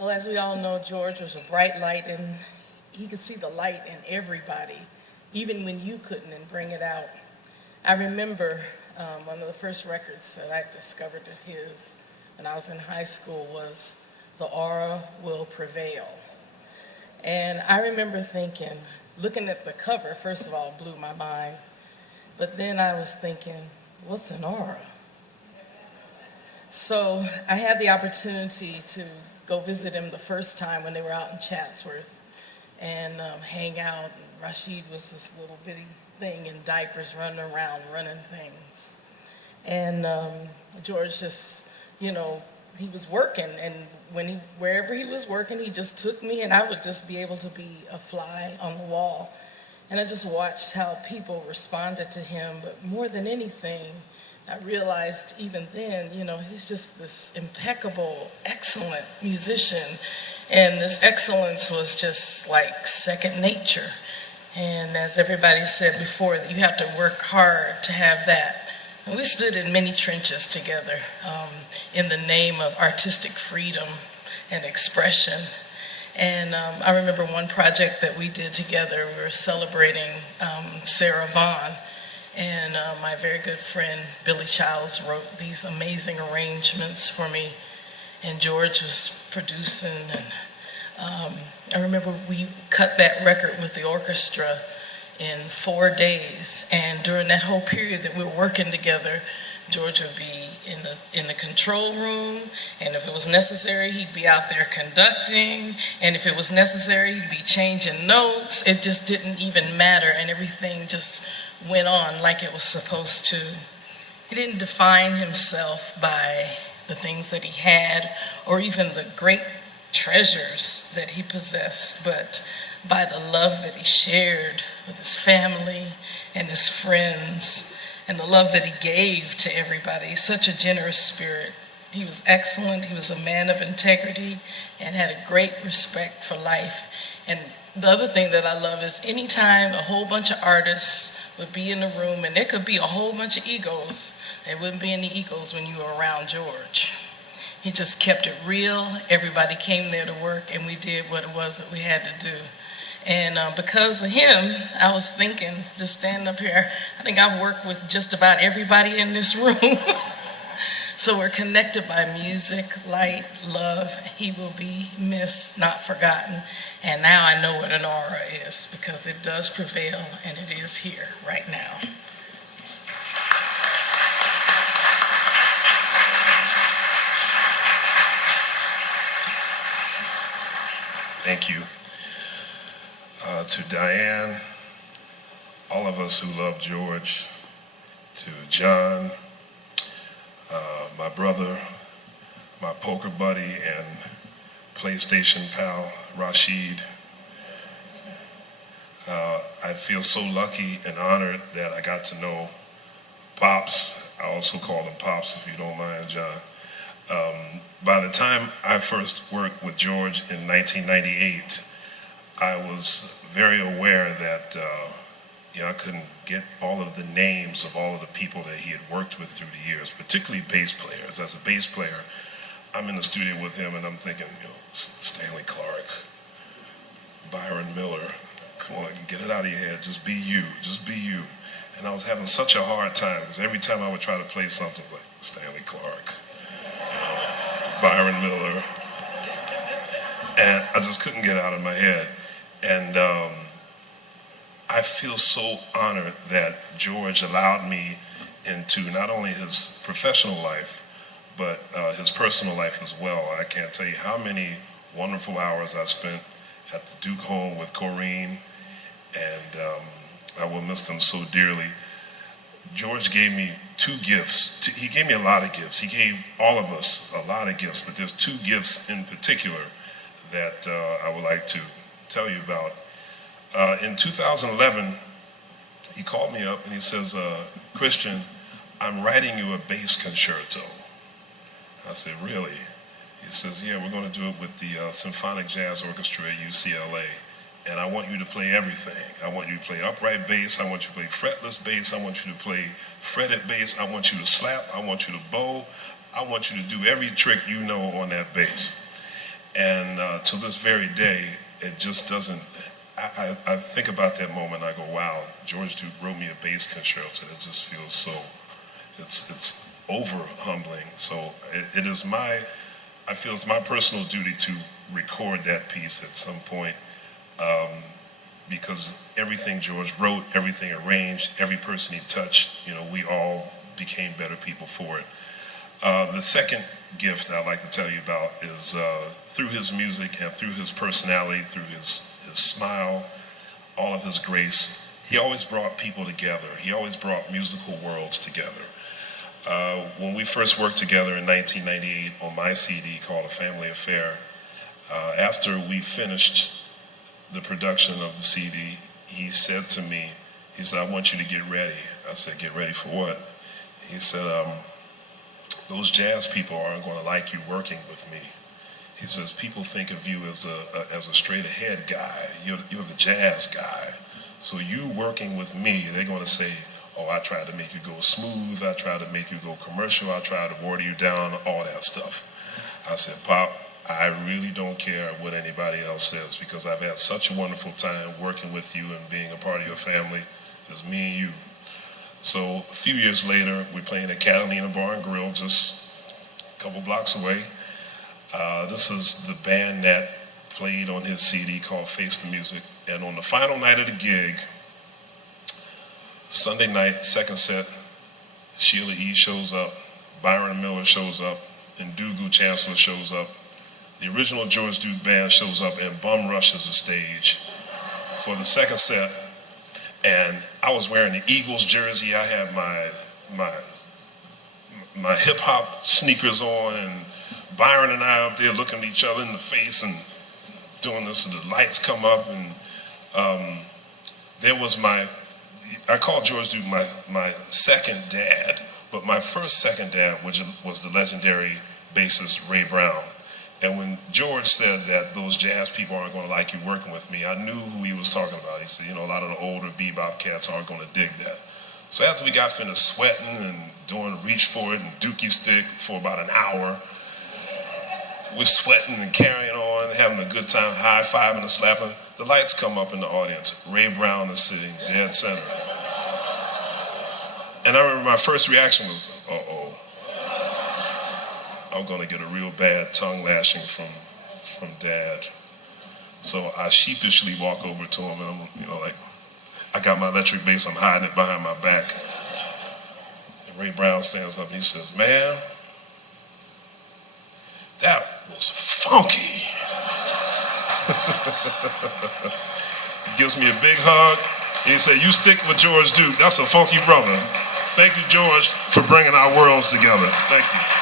Well, as we all know, George was a bright light, and he could see the light in everybody, even when you couldn't, and bring it out. I remember one of the first records that I discovered of his when I was in high school was The Aura Will Prevail. And I remember thinking, looking at the cover, first of all, blew my mind. But then I was thinking, what's an aura? So I had the opportunity to go visit him the first time when they were out in Chatsworth and hang out. And Rashid was this little bitty thing in diapers running around, running things. And George just, you know, he was working, and wherever he was working, he just took me, and I would just be able to be a fly on the wall. And I just watched how people responded to him, but more than anything, I realized even then, you know, he's just this impeccable, excellent musician, and this excellence was just like second nature. And as everybody said before, you have to work hard to have that. And we stood in many trenches together in the name of artistic freedom and expression. And I remember one project that we did together, we were celebrating Sarah Vaughan, and my very good friend Billy Childs wrote these amazing arrangements for me, and George was producing, and I remember we cut that record with the orchestra in 4 days, and during that whole period that we were working together, George would be in the control room, and if it was necessary, he'd be out there conducting, and if it was necessary, he'd be changing notes. It just didn't even matter, and everything just went on like it was supposed to. He didn't define himself by the things that he had, or even the great treasures that he possessed, but by the love that he shared with his family and his friends, and the love that he gave to everybody. Such a generous spirit. He was excellent. He was a man of integrity and had a great respect for life. And the other thing that I love is anytime a whole bunch of artists would be in the room, and there could be a whole bunch of egos, there wouldn't be any egos when you were around George. He just kept it real. Everybody came there to work, and we did what it was that we had to do. And because of him, I was thinking, just standing up here, I think I've worked with just about everybody in this room. So we're connected by music, light, love. He will be missed, not forgotten. And now I know what an aura is, because it does prevail, and it is here right now. Thank you. To Dianne, all of us who love George, to John, my brother, my poker buddy and PlayStation pal, Rashid. I feel so lucky and honored that I got to know Pops. I also call him Pops, if you don't mind, John. By the time I first worked with George in 1998, I was very aware that I couldn't get all of the names of all of the people that he had worked with through the years, particularly bass players. As a bass player, I'm in the studio with him and I'm thinking, Stanley Clark, Byron Miller, come on, get it out of your head, just be you, just be you. And I was having such a hard time, because every time I would try to play something like Stanley Clark, Byron Miller, and I just couldn't get it out of my head. And I feel so honored that George allowed me into not only his professional life, but his personal life as well. I can't tell you how many wonderful hours I spent at the Duke home with Corrine, and I will miss them so dearly. George gave me 2 gifts. He gave me a lot of gifts. He gave all of us a lot of gifts, but there's 2 gifts in particular that I would like to tell you about. In 2011, he called me up and he says, Christian, I'm writing you a bass concerto. I said, really? He says, yeah, we're going to do it with the Symphonic Jazz Orchestra at UCLA. And I want you to play everything. I want you to play upright bass. I want you to play fretless bass. I want you to play fretted bass. I want you to slap. I want you to bow. I want you to do every trick you know on that bass. And to this very day, it just doesn't, I think about that moment and I go, wow, George Duke wrote me a bass concerto. It just feels so, it's over humbling. So it is I feel it's my personal duty to record that piece at some point, because everything George wrote, everything arranged, every person he touched, we all became better people for it. The second gift I'd like to tell you about is through his music and through his personality, through his smile, all of his grace, he always brought people together. He always brought musical worlds together. When we first worked together in 1998 on my CD called A Family Affair, after we finished the production of the CD, he said to me, he said, I want you to get ready. I said, get ready for what? He said, those jazz people aren't going to like you working with me. He says, people think of you as a straight ahead guy. You're the jazz guy. So you working with me, they're going to say, oh, I tried to make you go smooth, I tried to make you go commercial, I tried to water you down, all that stuff. I said, Pop, I really don't care what anybody else says, because I've had such a wonderful time working with you and being a part of your family. It's me and you. So a few years later, we're playing at Catalina Bar and Grill, just a couple blocks away. This is the band that played on his CD called Face the Music. And on the final night of the gig, Sunday night, second set, Sheila E. shows up, Byron Miller shows up, and Ndugu Chancellor shows up. The original George Duke band shows up and bum rushes the stage for the second set. And I was wearing the Eagles jersey. I had my hip hop sneakers on, and Byron and I up there looking at each other in the face and doing this, and the lights come up, and there was I called George Duke my second dad, but my second dad, which was the legendary bassist Ray Brown. And when George said that those jazz people aren't going to like you working with me, I knew who he was talking about. He said, a lot of the older bebop cats aren't going to dig that. So after we got finished sweating and doing Reach For It and Dookie Stick for about an hour, we're sweating and carrying on, having a good time, high-fiving and slapping. The lights come up in the audience. Ray Brown is sitting dead center. And I remember my first reaction was, uh-oh. I'm going to get a real bad tongue lashing from Dad. So I sheepishly walk over to him, and I'm, I got my electric bass, I'm hiding it behind my back. And Ray Brown stands up and he says, man, that was funky. He gives me a big hug, and he said, you stick with George Duke, that's a funky brother. Thank you, George, for bringing our worlds together. Thank you.